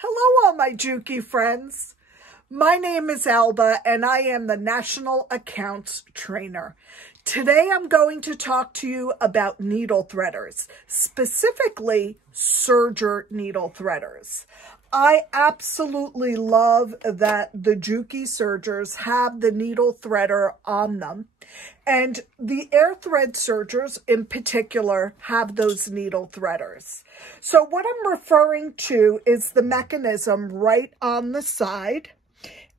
Hello, all my JUKI friends. My name is Alba, and I am the National Accounts Trainer. Today, I'm going to talk to you about needle threaders, specifically serger needle threaders. I absolutely love that the JUKI Sergers have the needle threader on them, and the air thread sergers in particular have those needle threaders. So what I'm referring to is the mechanism right on the side,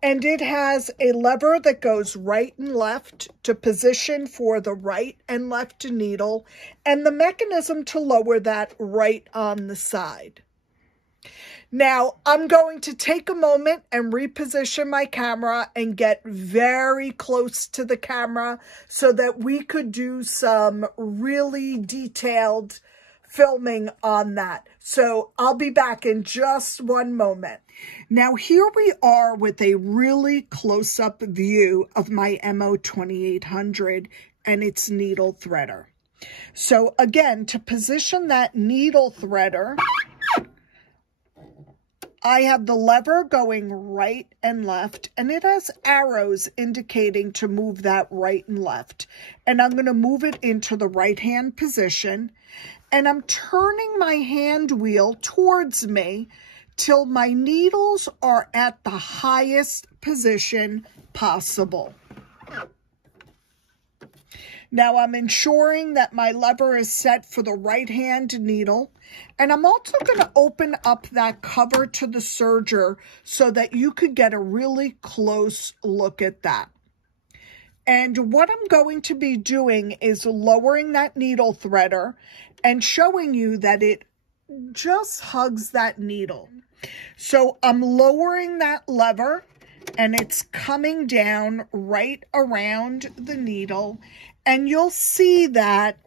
and it has a lever that goes right and left to position for the right and left needle, and the mechanism to lower that right on the side. Now, I'm going to take a moment and reposition my camera and get very close to the camera so that we could do some really detailed filming on that. So I'll be back in just one moment. Now, here we are with a really close-up view of my MO2800 and its needle threader. So again, to position that needle threader, I have the lever going right and left, and it has arrows indicating to move that right and left. And I'm going to move it into the right-hand position, and I'm turning my hand wheel towards me till my needles are at the highest position possible. Now I'm ensuring that my lever is set for the right-hand needle, and I'm also going to open up that cover to the serger so that you could get a really close look at that. And what I'm going to be doing is lowering that needle threader and showing you that it just hugs that needle. So I'm lowering that lever, and it's coming down right around the needle, and you'll see that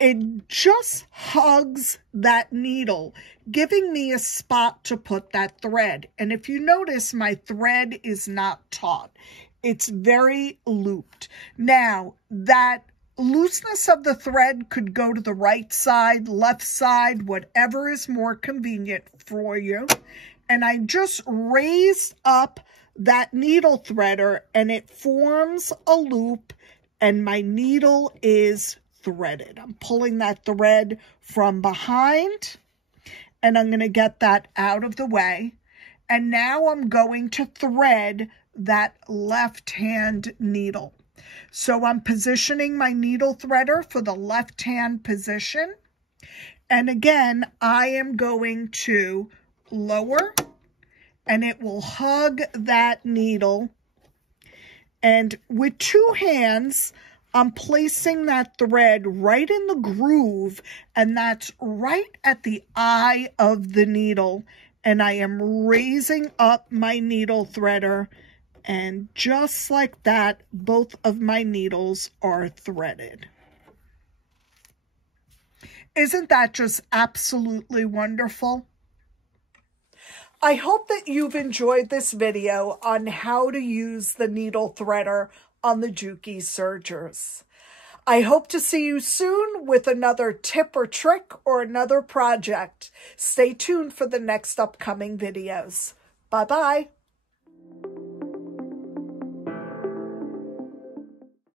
it just hugs that needle, giving me a spot to put that thread. And if you notice, my thread is not taut. It's very looped. Now, that looseness of the thread could go to the right side, left side, whatever is more convenient for you. And I just raised up that needle threader, and it forms a loop, and my needle is threaded. I'm pulling that thread from behind, and I'm going to get that out of the way. And now I'm going to thread that left-hand needle. So I'm positioning my needle threader for the left-hand position. And again, I am going to lower, and it will hug that needle. And with two hands, I'm placing that thread right in the groove, and that's right at the eye of the needle. And I am raising up my needle threader, and just like that, both of my needles are threaded. Isn't that just absolutely wonderful? I hope that you've enjoyed this video on how to use the needle threader on the JUKI Sergers. I hope to see you soon with another tip or trick or another project. Stay tuned for the next upcoming videos. Bye-bye.